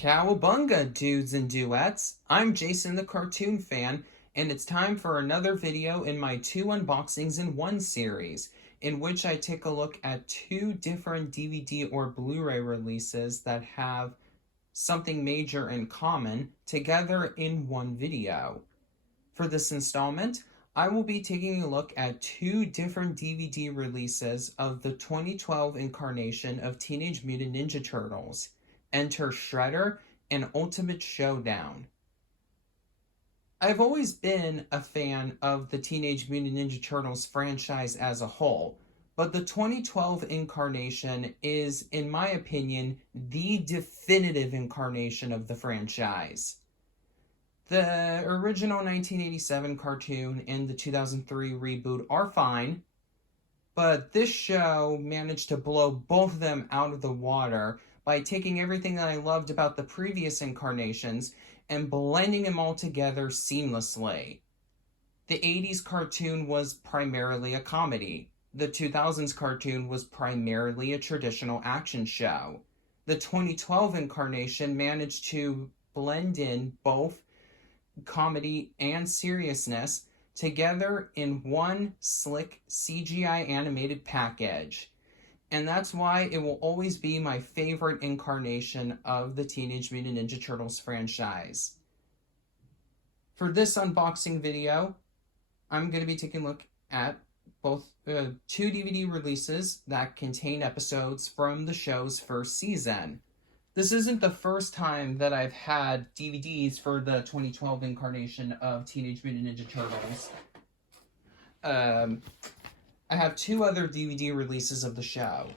Cowabunga, dudes and duets! I'm Jason the Cartoon Fan, and it's time for another video in my 2 unboxings in 1 series, in which I take a look at 2 different DVD or Blu-ray releases that have something major in common together in 1 video. For this installment, I will be taking a look at 2 different DVD releases of the 2012 incarnation of Teenage Mutant Ninja Turtles, Enter Shredder and Ultimate Showdown. I've always been a fan of the Teenage Mutant Ninja Turtles franchise as a whole, but the 2012 incarnation is, in my opinion, the definitive incarnation of the franchise. The original 1987 cartoon and the 2003 reboot are fine, but this show managed to blow both of them out of the water by taking everything that I loved about the previous incarnations and blending them all together seamlessly. The 80s cartoon was primarily a comedy. The 2000s cartoon was primarily a traditional action show. The 2012 incarnation managed to blend in both comedy and seriousness together in one slick CGI animated package. And that's why it will always be my favorite incarnation of the Teenage Mutant Ninja Turtles franchise. For this unboxing video, I'm going to be taking a look at both 2 DVD releases that contain episodes from the show's first season. This isn't the first time that I've had DVDs for the 2012 incarnation of Teenage Mutant Ninja Turtles. I have 2 other DVD releases of the show.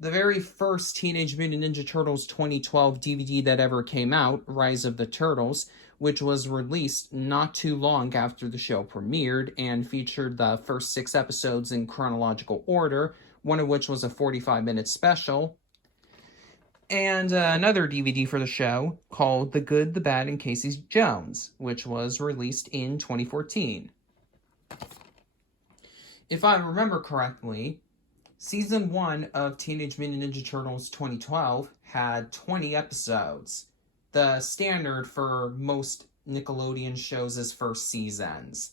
The very first Teenage Mutant Ninja Turtles 2012 DVD that ever came out, Rise of the Turtles, which was released not too long after the show premiered and featured the first 6 episodes in chronological order, one of which was a 45-minute special. And another DVD for the show called The Good, the Bad, and Casey Jones, which was released in 2014. If I remember correctly, Season 1 of Teenage Mutant Ninja Turtles 2012 had 20 episodes, the standard for most Nickelodeon shows' first seasons.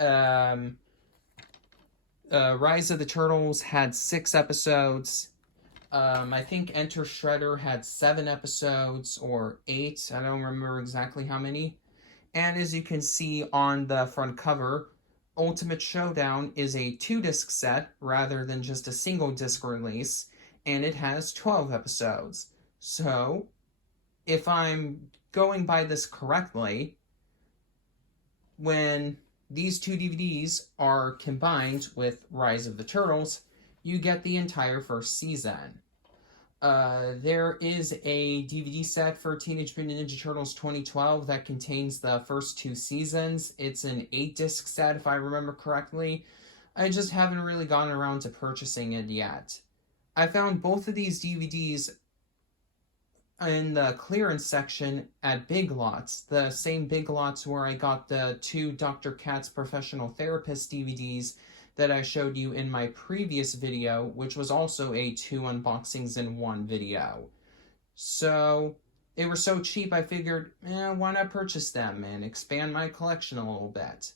Rise of the Turtles had 6 episodes. I think Enter Shredder had 7 episodes, or 8, I don't remember exactly how many. And as you can see on the front cover, Ultimate Showdown is a 2-disc set rather than just a single-disc release, and it has 12 episodes. So, if I'm going by this correctly, when these 2 DVDs are combined with Rise of the Turtles, you get the entire first season. There is a DVD set for Teenage Mutant Ninja Turtles 2012 that contains the first 2 seasons. It's an 8-disc set, if I remember correctly. I just haven't really gotten around to purchasing it yet. I found both of these DVDs in the clearance section at Big Lots, the same Big Lots where I got the 2 Dr. Katz Professional Therapist DVDs that I showed you in my previous video, which was also a 2 unboxings in 1 video. So, they were so cheap I figured, why not purchase them and expand my collection a little bit.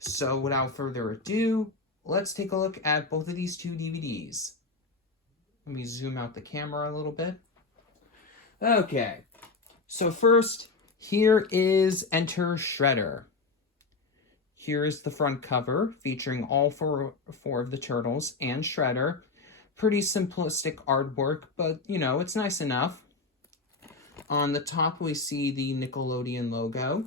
So, without further ado, let's take a look at both of these 2 DVDs. Let me zoom out the camera a little bit. Okay, so first, here is Enter Shredder. Here is the front cover, featuring all four of the Turtles and Shredder. Pretty simplistic artwork, but, you know, it's nice enough. On the top, we see the Nickelodeon logo.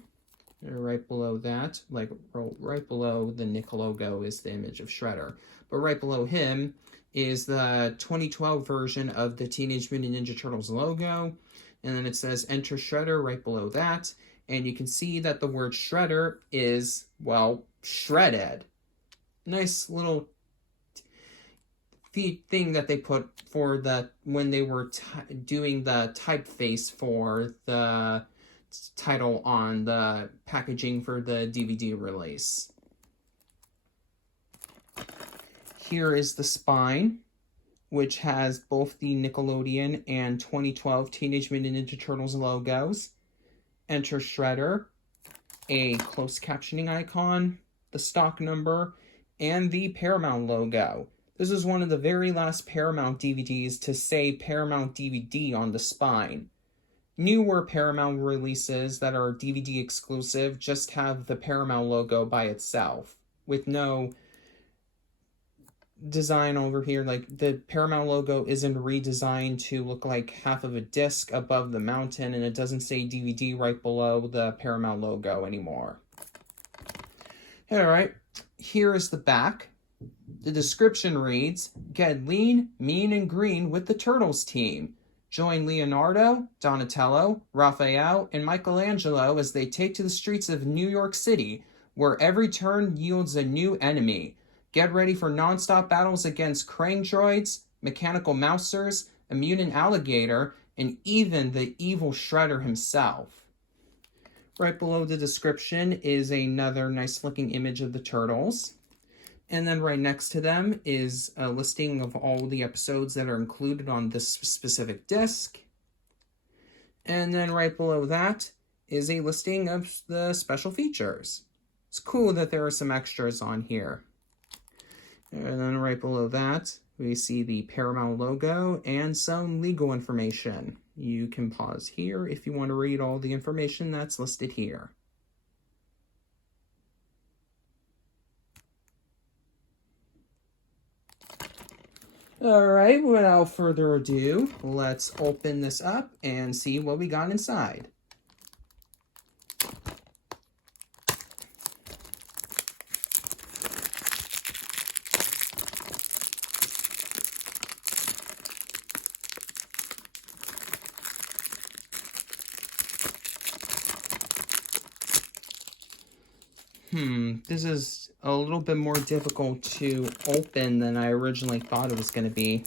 Right below that, like, right below the Nick logo is the image of Shredder. But right below him is the 2012 version of the Teenage Mutant Ninja Turtles logo. And then it says Enter Shredder right below that. And you can see that the word Shredder is, well, shredded. Nice little thing that they put for when they were doing the typeface for the title on the packaging for the DVD release. Here is the spine. which has both the Nickelodeon and 2012 Teenage Mutant Ninja Turtles logos. Enter Shredder, a closed captioning icon, the stock number, and the Paramount logo. This is one of the very last Paramount DVDs to say Paramount DVD on the spine. Newer Paramount releases that are DVD exclusive just have the Paramount logo by itself, with no design over here. Like, the Paramount logo isn't redesigned to look like half of a disc above the mountain, and it doesn't say DVD right below the Paramount logo anymore. Alright, here is the back. The description reads, "Get lean, mean, and green with the Turtles team. Join Leonardo, Donatello, Raphael, and Michelangelo as they take to the streets of New York City, where every turn yields a new enemy. Get ready for non-stop battles against Krang droids, mechanical mousers, a mutant alligator, and even the evil Shredder himself." Right below the description is another nice-looking image of the Turtles. And then right next to them is a listing of all the episodes that are included on this specific disc. And then right below that is a listing of the special features. It's cool that there are some extras on here. And then right below that, we see the Paramount logo and some legal information. You can pause here if you want to read all the information that's listed here. Alright, without further ado, let's open this up and see what we got inside. This is a little bit more difficult to open than I originally thought it was going to be.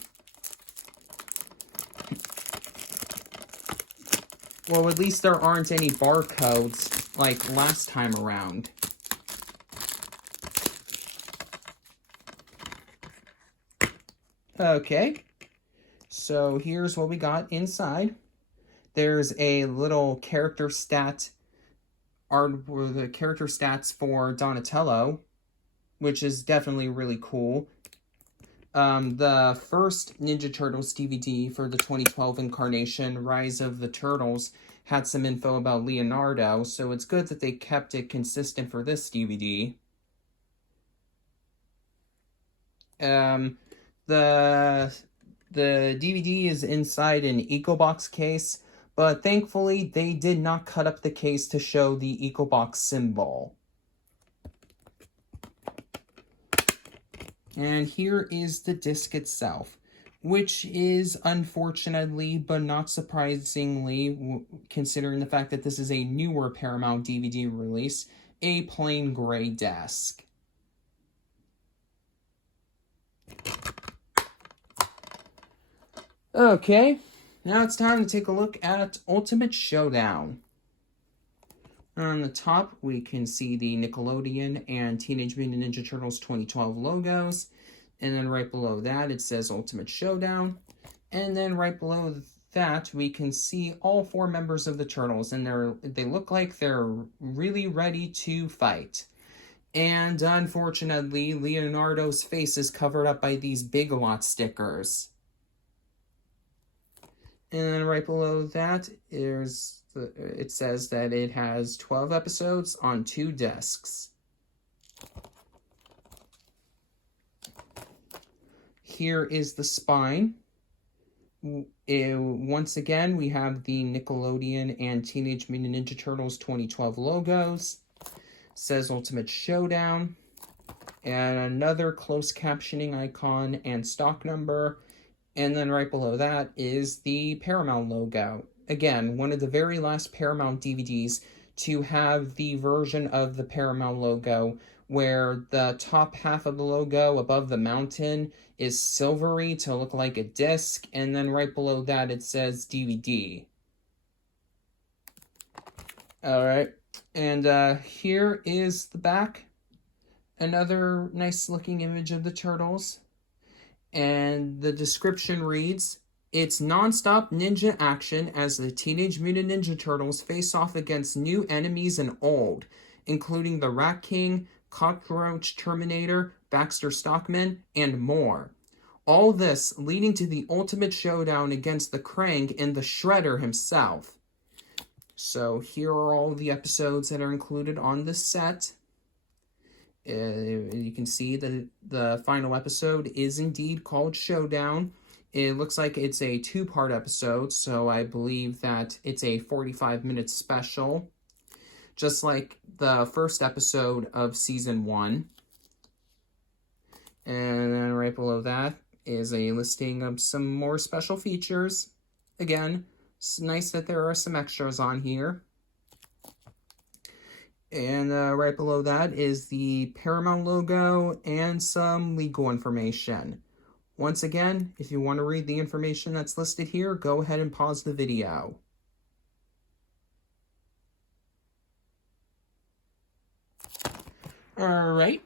Well, at least there aren't any barcodes like last time around. Okay, so here's what we got inside. There's a little character stat art with the character stats for Donatello, which is definitely really cool. The first Ninja Turtles DVD for the 2012 incarnation, Rise of the Turtles, had some info about Leonardo, so it's good that they kept it consistent for this DVD. The DVD is inside an EcoBox case, but thankfully they did not cut up the case to show the EcoBox symbol. And here is the disc itself, which is, unfortunately, but not surprisingly, considering the fact that this is a newer Paramount DVD release, a plain gray disc. Okay, now it's time to take a look at Ultimate Showdown. On the top, we can see the Nickelodeon and Teenage Mutant Ninja Turtles 2012 logos. And then right below that, it says Ultimate Showdown. And then right below that, we can see all 4 members of the Turtles. And they look like they're really ready to fight. And unfortunately, Leonardo's face is covered up by these Big Lot stickers. And then right below that, it says that it has 12 episodes on 2 discs. Here is the spine. Once again, we have the Nickelodeon and Teenage Mutant Ninja Turtles 2012 logos. It says Ultimate Showdown. And another closed captioning icon and stock number. And then right below that is the Paramount logo. Again, one of the very last Paramount DVDs to have the version of the Paramount logo where the top half of the logo above the mountain is silvery to look like a disc, and then right below that it says DVD. Alright, and here is the back. Another nice looking image of the Turtles. And the description reads, "It's non-stop ninja action as the Teenage Mutant Ninja Turtles face off against new enemies and old, including the Rat King, Cockroach Terminator, Baxter Stockman, and more. All this leading to the ultimate showdown against the Krang and the Shredder himself." So here are all the episodes that are included on this set. You can see that the final episode is indeed called Showdown. It looks like it's a two-part episode, so I believe that it's a 45-minute special, just like the first episode of Season 1. And then right below that is a listing of some more special features. Again, it's nice that there are some extras on here. And right below that is the Paramount logo and some legal information. Once again, if you want to read the information that's listed here, go ahead and pause the video. Alright,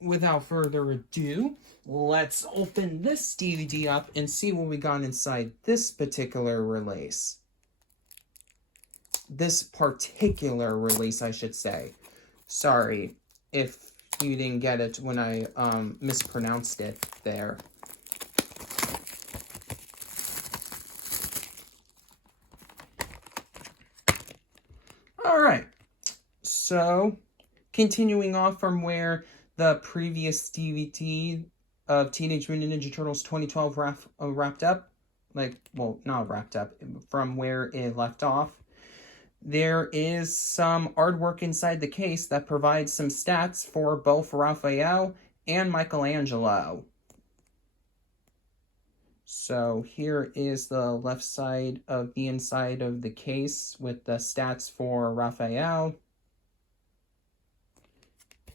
without further ado, let's open this DVD up and see what we got inside this particular release. This particular release, I should say. Sorry if you didn't get it when I mispronounced it there. Alright, so continuing off from where the previous DVD of Teenage Mutant Ninja Turtles 2012 wrapped up, not wrapped up, from where it left off, there is some artwork inside the case that provides some stats for both Raphael and Michelangelo. So here is the left side of the inside of the case with the stats for Raphael.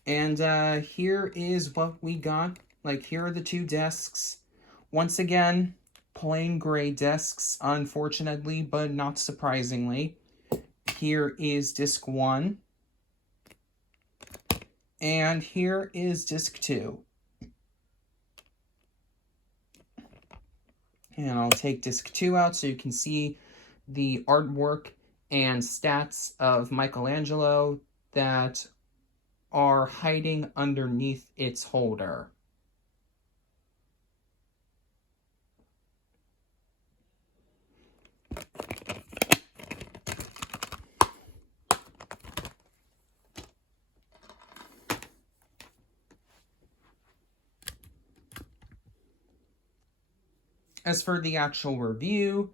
And here is what we got. Here are the two discs. Once again, plain gray discs, unfortunately, but not surprisingly. Here is disc 1. And here is disc 2. And I'll take disc 2 out so you can see the artwork and stats of Michelangelo that are hiding underneath its holder. As for the actual review,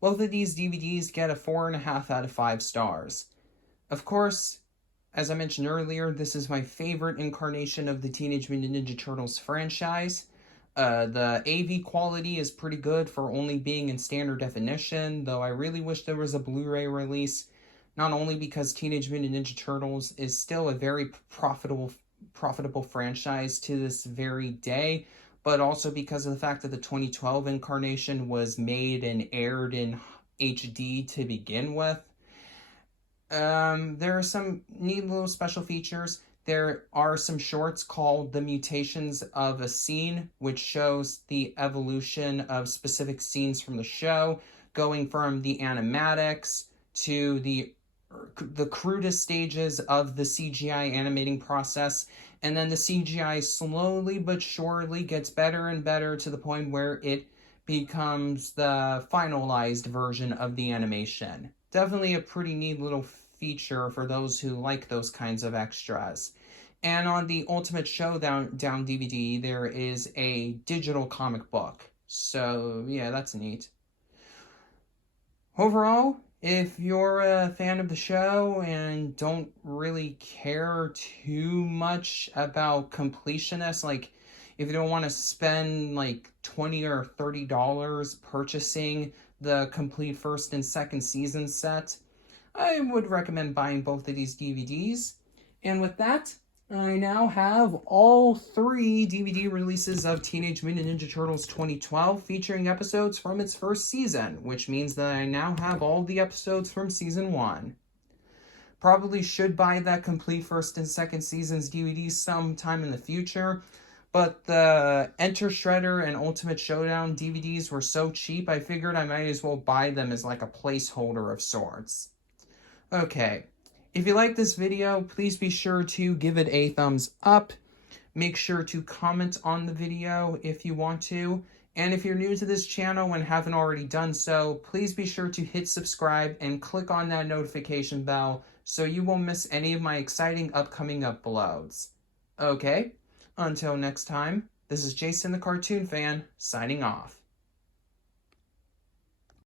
both of these DVDs get a 4.5 out of 5 stars. Of course, as I mentioned earlier, this is my favorite incarnation of the Teenage Mutant Ninja Turtles franchise. The AV quality is pretty good for only being in standard definition, though I really wish there was a Blu-ray release, not only because Teenage Mutant Ninja Turtles is still a very profitable franchise to this very day, but also because of the fact that the 2012 incarnation was made and aired in HD to begin with. There are some neat little special features. There are some shorts called The Mutations of a Scene, which shows the evolution of specific scenes from the show, going from the animatics to the crudest stages of the CGI animating process, and then the CGI slowly but surely gets better and better to the point where it becomes the finalized version of the animation. Definitely a pretty neat little feature for those who like those kinds of extras. And on the Ultimate Showdown DVD, there is a digital comic book. So, yeah, that's neat. Overall, if you're a fan of the show and don't really care too much about completionists, if you don't want to spend $20 or $30 purchasing the complete first and second season set, I would recommend buying both of these DVDs. And with that, I now have all 3 DVD releases of Teenage Mutant Ninja Turtles 2012 featuring episodes from its first season, which means that I now have all the episodes from Season 1. Probably should buy that complete first and second seasons DVD sometime in the future, but the Enter Shredder and Ultimate Showdown DVDs were so cheap, I figured I might as well buy them as like a placeholder of sorts. Okay, if you like this video, please be sure to give it a thumbs up. Make sure to comment on the video if you want to. And if you're new to this channel and haven't already done so, please be sure to hit subscribe and click on that notification bell so you won't miss any of my exciting upcoming uploads. Okay, until next time, this is Jason the Cartoon Fan, signing off.